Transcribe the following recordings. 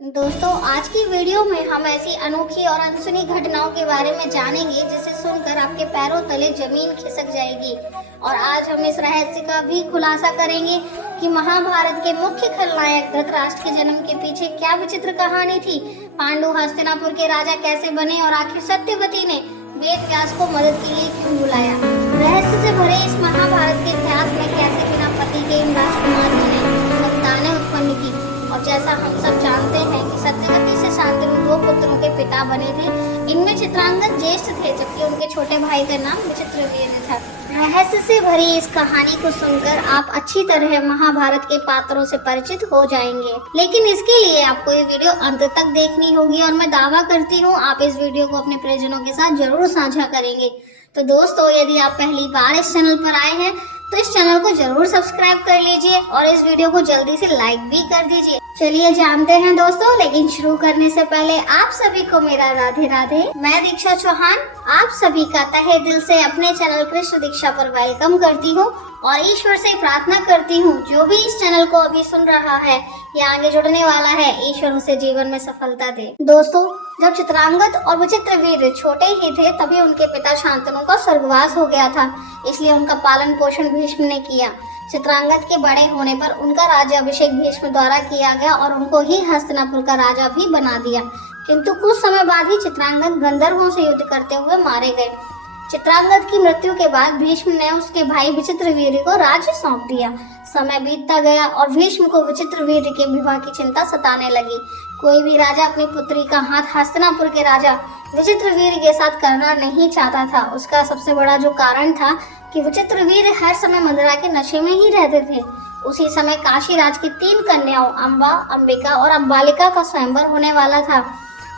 दोस्तों, आज की वीडियो में हम ऐसी अनोखी और अनसुनी घटनाओं के बारे में जानेंगे जिसे सुनकर आपके पैरों तले जमीन खिसक जाएगी। और आज हम इस रहस्य का भी खुलासा करेंगे कि महाभारत के मुख्य खलनायक धृतराष्ट्र के जन्म के पीछे क्या विचित्र कहानी थी। पांडु हस्तिनापुर के राजा कैसे बने और आखिर सत्यवती ने वेद व्यास को मदद के लिए क्यों बुलाया। रहस्य से भरे इस महाभारत के इतिहास में कैसे बिना पति के इन राजकुमारियों ने संतानें उत्पन्न की। और जैसा हम सब जानते हैं कि सत्यवती से शांतनु 2 पुत्रों के पिता बने थे। इनमें चित्रांगद ज्येष्ठ थे, जबकि उनके छोटे भाई का नाम विचित्रवीर्य था। रहस्य से भरी इस कहानी को सुनकर आप अच्छी तरह महाभारत के पात्रों से परिचित हो जाएंगे, लेकिन इसके लिए आपको ये वीडियो अंत तक देखनी होगी। और मैं दावा करती हूँ आप इस वीडियो को अपने परिजनों के साथ जरूर साझा करेंगे। तो दोस्तों, यदि आप पहली बार इस चैनल पर आए हैं तो इस चैनल को जरूर सब्सक्राइब कर लीजिए और इस वीडियो को जल्दी से लाइक भी कर दीजिए। चलिए जानते हैं दोस्तों, लेकिन शुरू करने से पहले आप सभी को मेरा राधे राधे। मैं दीक्षा चौहान आप सभी का तहे दिल से अपने चैनल कृष्ण दीक्षा पर वेलकम करती हूँ और ईश्वर से प्रार्थना करती हूँ जो भी इस चैनल को अभी सुन रहा है या आगे जुड़ने वाला है, ईश्वर उसे जीवन में सफलता दे। दोस्तों, जब चित्रांगद और विचित्रवीर्य छोटे ही थे तभी उनके पिता शांतनु का स्वर्गवास हो गया था, इसलिए उनका पालन पोषण भीष्म ने किया। चित्रांगद के बड़े होने पर उनका राज्याभिषेक भीष्म द्वारा किया गया और उनको ही हस्तिनापुर का राजा भी बना दिया। किंतु कुछ समय बाद ही चित्रांगद गंधर्वों से युद्ध करते हुए मारे गए। चित्रांगद की मृत्यु के बाद भीष्म ने उसके भाई विचित्रवीर्य को राज्य सौंप दिया। समय बीतता गया और भीष्म को विचित्रवीर्य के विवाह की चिंता सताने लगी। कोई भी राजा अपनी पुत्री का हाथ हस्तिनापुर के राजा विचित्रवीर्य के साथ करना नहीं चाहता था। उसका सबसे बड़ा जो कारण था कि विचित्रवीर्य हर समय मदिरा के नशे में ही रहते थे। उसी समय काशी राज की 3 कन्याओं अंबा, अंबिका और अंबालिका का स्वयंवर होने वाला था।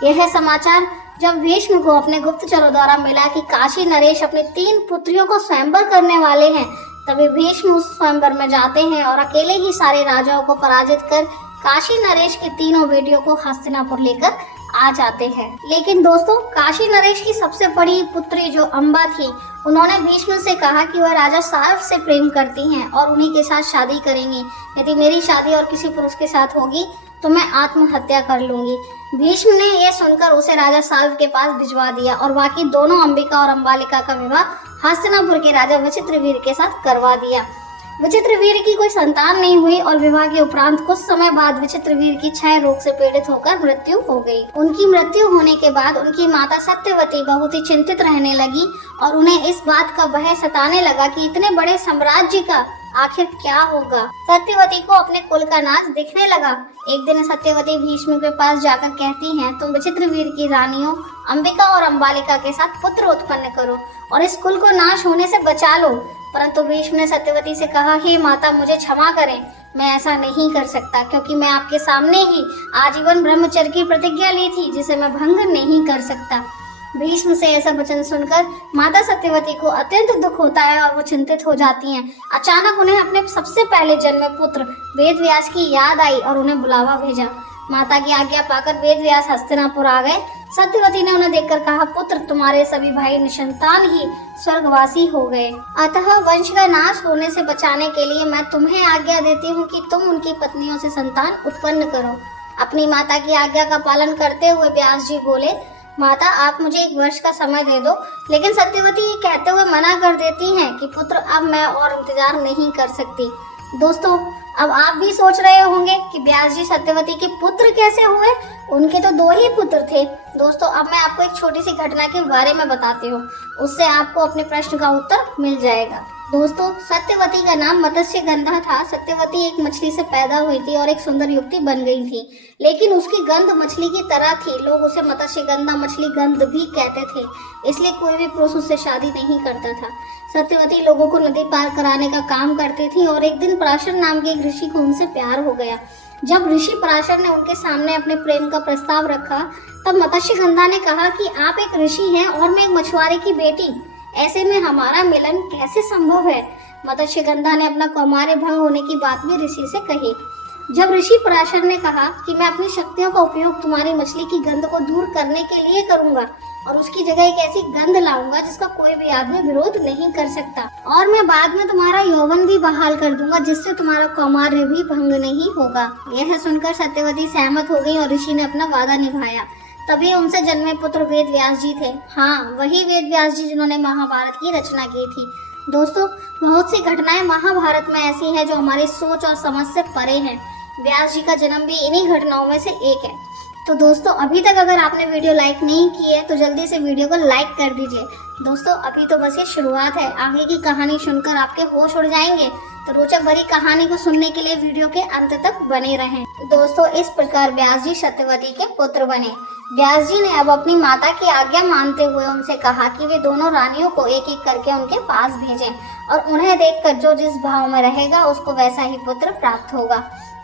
यह समाचार जब भीष्म को अपने गुप्तचरों द्वारा मिला कि काशी नरेश अपनी 3 पुत्रियों को स्वयंवर करने वाले हैं, तभी भीष्म उस स्वयंवर में जाते हैं और अकेले ही सारे राजाओं को पराजित कर काशी नरेश की 3 बेटियों को हस्तिनापुर लेकर आ जाते हैं। लेकिन दोस्तों, काशी नरेश की सबसे बड़ी पुत्री जो अंबा थी, उन्होंने भीष्म से कहा कि वह राजा सार्व से प्रेम करती हैं और उन्हीं के साथ शादी करेंगी। यदि मेरी शादी और किसी पुरुष के साथ होगी तो मैं आत्महत्या कर लूंगी। भीष्म ने यह सुनकर उसे राजा साल्व के पास भिजवा दिया और बाकी दोनों अंबिका और अंबालिका का विवाह हस्तिनापुर के राजा विचित्रवीर्य के साथ करवा दिया। विचित्रवीर्य की कोई संतान नहीं हुई और विवाह के उपरांत कुछ समय बाद विचित्रवीर्य की क्षय रोग से पीड़ित होकर मृत्यु हो गई। उनकी मृत्यु होने के बाद उनकी माता सत्यवती बहुत ही चिंतित रहने लगी और उन्हें इस बात का भय सताने लगा कि इतने बड़े साम्राज्य का आखिर क्या होगा। सत्यवती को अपने कुल का नाश दिखने लगा। एक दिन सत्यवती भीष्म के पास जाकर कहती हैं, तुम विचित्रवीर्य की रानियों अंबिका और अंबालिका के साथ पुत्र उत्पन्न करो और इस कुल को नाश होने से बचा लो। परंतु भीष्म ने सत्यवती से कहा, हे माता, मुझे क्षमा करें, मैं ऐसा नहीं कर सकता, क्योंकि मैं आपके सामने ही आजीवन ब्रह्मचर्य की प्रतिज्ञा ली थी जिसे मैं भंग नहीं कर सकता। भीष्म से ऐसा वचन सुनकर माता सत्यवती को अत्यंत दुख होता है और वो चिंतित हो जाती हैं। अचानक उन्हें अपने सबसे पहले जन्मे पुत्र वेद व्यास की याद आई और उन्हें बुलावा भेजा। माता की आज्ञा पाकर वेद व्यास हस्तिनापुर आ गए। सत्यवती ने उन्हें देखकर कहा, पुत्र, तुम्हारे सभी भाई निसंतान ही स्वर्गवासी हो गए, अतः वंश का नाश होने से बचाने के लिए मैं तुम्हें आज्ञा देती हूँ कि तुम उनकी पत्नियों से संतान उत्पन्न करो। अपनी माता की आज्ञा का पालन करते हुए व्यास जी बोले, माता, आप मुझे 1 वर्ष का समय दे दो। लेकिन सत्यवती ये कहते हुए मना कर देती हैं कि पुत्र, अब मैं और इंतजार नहीं कर सकती। दोस्तों, अब आप भी सोच रहे होंगे कि व्यास जी सत्यवती के पुत्र कैसे हुए। उनके तो 2 ही पुत्र थे। दोस्तों, अब मैं आपको एक छोटी सी घटना के बारे में बताती हूँ, उससे आपको अपने प्रश्न का उत्तर मिल जाएगा। दोस्तों, सत्यवती का नाम मत्स्यगंधा था। सत्यवती एक मछली से पैदा हुई थी और एक सुंदर युवती बन गई थी, लेकिन उसकी गंध मछली की तरह थी। लोग उसे मत्स्यगंधा मछली गंध भी कहते थे, इसलिए कोई भी पुरुष उससे शादी नहीं करता था। सत्यवती लोगों को नदी पार कराने का काम करती थी और एक दिन पराशर नाम के एक ऋषि को उनसे प्यार हो गया। जब ऋषि पराशर ने उनके सामने अपने प्रेम का प्रस्ताव रखा, तब मत्स्यगंधा ने कहा कि आप एक ऋषि हैं और मैं एक मछुआरे की बेटी, ऐसे में हमारा मिलन कैसे संभव है। मत्स्यगंधा ने अपना कौमार्य भंग होने की बात भी ऋषि से कही। जब ऋषि पराशर ने कहा कि मैं अपनी शक्तियों का उपयोग तुम्हारी मछली की गंध को दूर करने के लिए करूंगा और उसकी जगह एक ऐसी गंध लाऊंगा जिसका कोई भी आदमी विरोध नहीं कर सकता। और मैं बाद में तुम्हारा यौवन भी बहाल कर दूंगा, जिससे तुम्हारा कौमार्य भी भंग नहीं होगा। यह सुनकर सत्यवती सहमत हो गई और ऋषि ने अपना वादा निभाया। तभी उनसे जन्मे पुत्र वेद व्यास जी थे। हाँ, वही वेद व्यास जी जिन्होंने महाभारत की रचना की थी। दोस्तों, बहुत सी घटनाएं महाभारत में ऐसी हैं जो हमारी सोच और समझ से परे हैं। व्यास जी का जन्म भी इन्हीं घटनाओं में से एक है। तो दोस्तों, अभी तक अगर आपने वीडियो लाइक नहीं की है तो जल्दी से वीडियो को लाइक कर दीजिए। दोस्तों, अभी तो बस ये शुरुआत है, आगे की कहानी सुनकर आपके होश उड़ जाएंगे। तो रोचक भरी कहानी को सुनने के लिए वीडियो के अंत तक बने रहें। दोस्तों, इस प्रकार व्यास जी सत्यवती के पुत्र बने। व्यास जी ने अब अपनी माता की आज्ञा मानते हुए उनसे कहा कि वे दोनों रानियों को एक एक करके उनके पास भेजें और उन्हें देखकर जो जिस भाव में रहेगा उसको वैसा ही पुत्र प्राप्त होगा।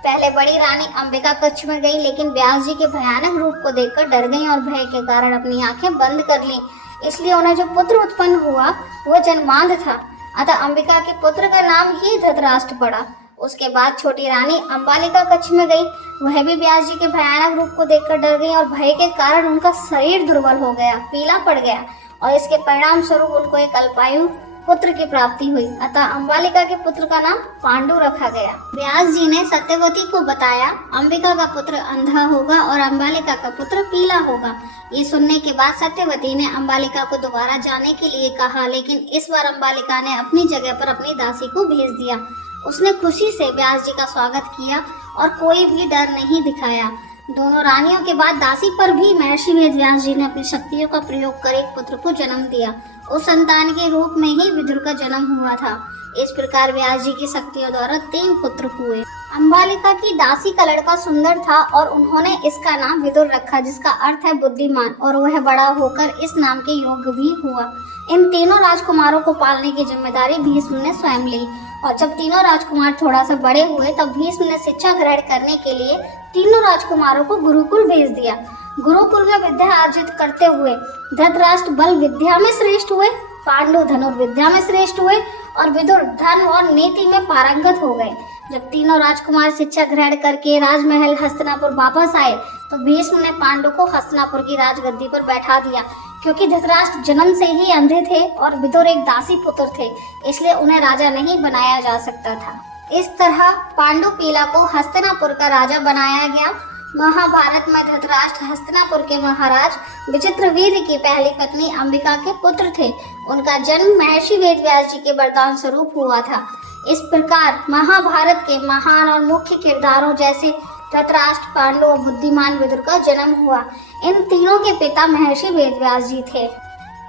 पहले बड़ी रानी अंबिका कक्ष में गई, लेकिन व्यास जी के भयानक रूप को देखकर डर गई और भय के कारण अपनी आंखें बंद कर ली। इसलिए उन्हें जो पुत्र उत्पन्न हुआ वो जन्मांध था। अतः अंबिका के पुत्र का नाम ही धृतराष्ट्र पड़ा। उसके बाद छोटी रानी अंबालिका कक्ष में गई। वह भी व्यास जी के भयानक रूप को देखकर डर गई और भय के कारण उनका शरीर दुर्बल हो गया, पीला पड़ गया और इसके परिणाम स्वरूप उनको एक अल्पायु पुत्र की प्राप्ति हुई। अतः अंबालिका के पुत्र का नाम पांडु रखा गया। व्यास जी ने सत्यवती को बताया, अंबिका का पुत्र अंधा होगा और अंबालिका का पुत्र पीला होगा। ये सुनने के बाद सत्यवती ने अंबालिका को दोबारा जाने के लिए कहा, लेकिन इस बार अंबालिका ने अपनी जगह पर अपनी दासी को भेज दिया। उसने खुशी से व्यास जी का स्वागत किया और कोई भी डर नहीं दिखाया। दोनों रानियों के बाद दासी पर भी महर्षि वेद व्यास जी ने अपनी शक्तियों का प्रयोग कर एक पुत्र को जन्म दिया। उस संतान के रूप में ही विदुर का जन्म हुआ था। इस प्रकार व्यास जी की शक्तियों द्वारा 3 पुत्र हुए। अंबालिका की दासी का लड़का सुंदर था और उन्होंने इसका नाम विदुर रखा, जिसका अर्थ है बुद्धिमान, और वह बड़ा होकर इस नाम के योग्य भी हुआ। इन तीनों राजकुमारों को पालने की जिम्मेदारी भीष्म ने स्वयं ली और जब तीनों राजकुमार थोड़ा सा बड़े हुए तब भीष्म ने शिक्षा ग्रहण करने के लिए तीनों राजकुमारों को गुरुकुल भेज दिया। गुरुकुल में विद्या अर्जित करते हुए धृतराष्ट्र बल विद्या में श्रेष्ठ हुए, पांडु धनुर्विद्या में श्रेष्ठ हुए और विदुर धन और नीति में पारंगत हो गए। जब तीनों राजकुमार शिक्षा ग्रहण करके राजमहल हस्तिनापुर वापस आए तो भीष्म ने पांडु को हस्तिनापुर की राजगद्दी पर बैठा दिया। क्योंकि धृतराष्ट्र जन्म से ही अंधे थे और विदुर एक दासी पुत्र थे, इसलिए उन्हें राजा नहीं बनाया जा सकता था। इस तरह पांडु पीला को हस्तिनापुर का राजा बनाया गया। महाभारत में धृतराष्ट्र हस्तिनापुर के महाराज विचित्रवीर्य की पहली पत्नी अंबिका के पुत्र थे। उनका जन्म महर्षि वेद व्यास जी के वरदान स्वरूप हुआ था। इस प्रकार महाभारत के महान और मुख्य किरदारों जैसे धृतराष्ट्र, पांडु और बुद्धिमान विदुर का जन्म हुआ। इन तीनों के पिता महर्षि वेद व्यास जी थे।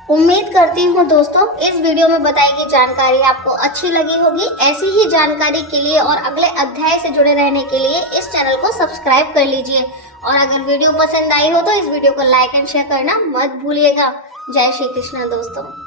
उम्मीद करती हूँ दोस्तों इस वीडियो में बताई गई जानकारी आपको अच्छी लगी होगी। ऐसी ही जानकारी के लिए और अगले अध्याय से जुड़े रहने के लिए इस चैनल को सब्सक्राइब कर लीजिए और अगर वीडियो पसंद आई हो तो इस वीडियो को लाइक एंड शेयर करना मत भूलिएगा। जय श्री कृष्ण दोस्तों।